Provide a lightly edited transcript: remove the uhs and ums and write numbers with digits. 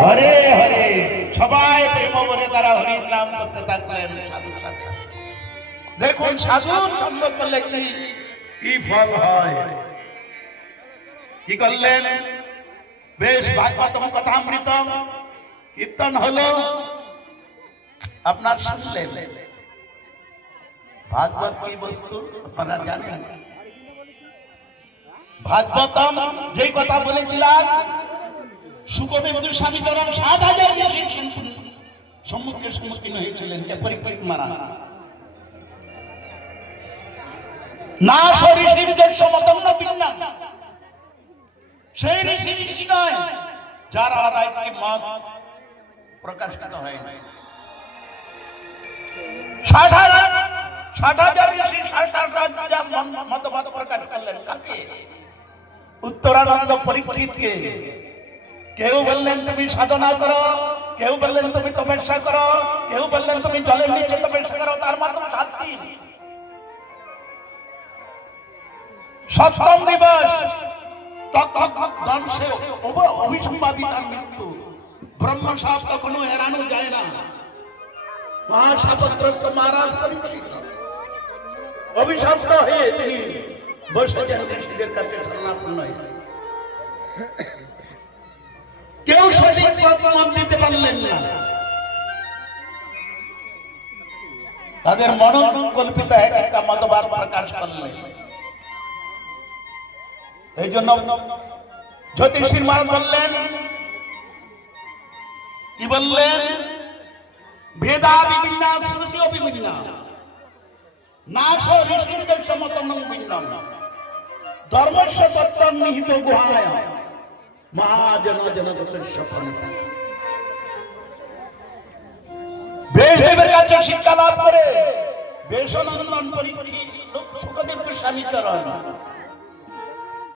হরে হরে। সবাই প্রেম ভরে তারা হরির নাম করতে থাকলেন সাধুর সাথে। দেখুন সাধুর সঙ্গ করলে কি ফল হয়। কি করলেন? বেশ ভাগবতম কথামৃতম কীর্তন হলো, আপনার শুনলেন। ভাগবত কি বস্তু আপনারা জানেন? ভাগবতম যেই কথা বলেছিলাম, সুখদেব গোস্বামী যখন ৭,০০০ সম্মুখের সম্মুখীন হয়েছিলেন পরীক্ষিত মারা না ঋষিদের সমতম বিন্যাম, সেই ঋষি নয় যার আদায়কে মত প্রকাশিত হয়। ৬০,০০০ ঋষি ৬০,০০০ মতবাদ প্রকাশ করলেন। কাকে? উত্তরানন্দ পরীক্ষিতকে। কেউ বললেন তুমি সাধনা করো, কেউ বললেন তুমি তপস্যা করো, কেউ বললেন তুমি জলের নিচে তপস্যা করো। তার মাত্র ৭ দিন। সপ্তম দিবস অভিসম্ভাবিতার মৃত্যু। ব্রহ্মশাপ কখনো এড়ানো যায় না। মহাশাপগ্রস্ত মহারাজ পরীক্ষিত অভিশপ্ত হয়ে তিনি বসেছেন ঋষিদের কাছে শরণাপন্ন হয়ে। কেউ সঠিক মত দিতে পারলেন না। তাদের মনোকল্পিত একটা মতবাদ প্রকাশ করলেন। এই জন্য জ্যোতিষীর মহারাজ বললেন, কি বললেন? ভেদা বিভিন্ন শ্রুতিও বিভিন্ন নাশ ঋষিদের সমতম ভিন্নম ধর্মস্য তত্ত্বং নিহিত গুহায় মহাজন জনগতের সফল। বেশদেবের কাছে শিক্ষা লাভ করে বেশনন্দন পরীক্ষিত সুখদেব গোস্বামী চরণ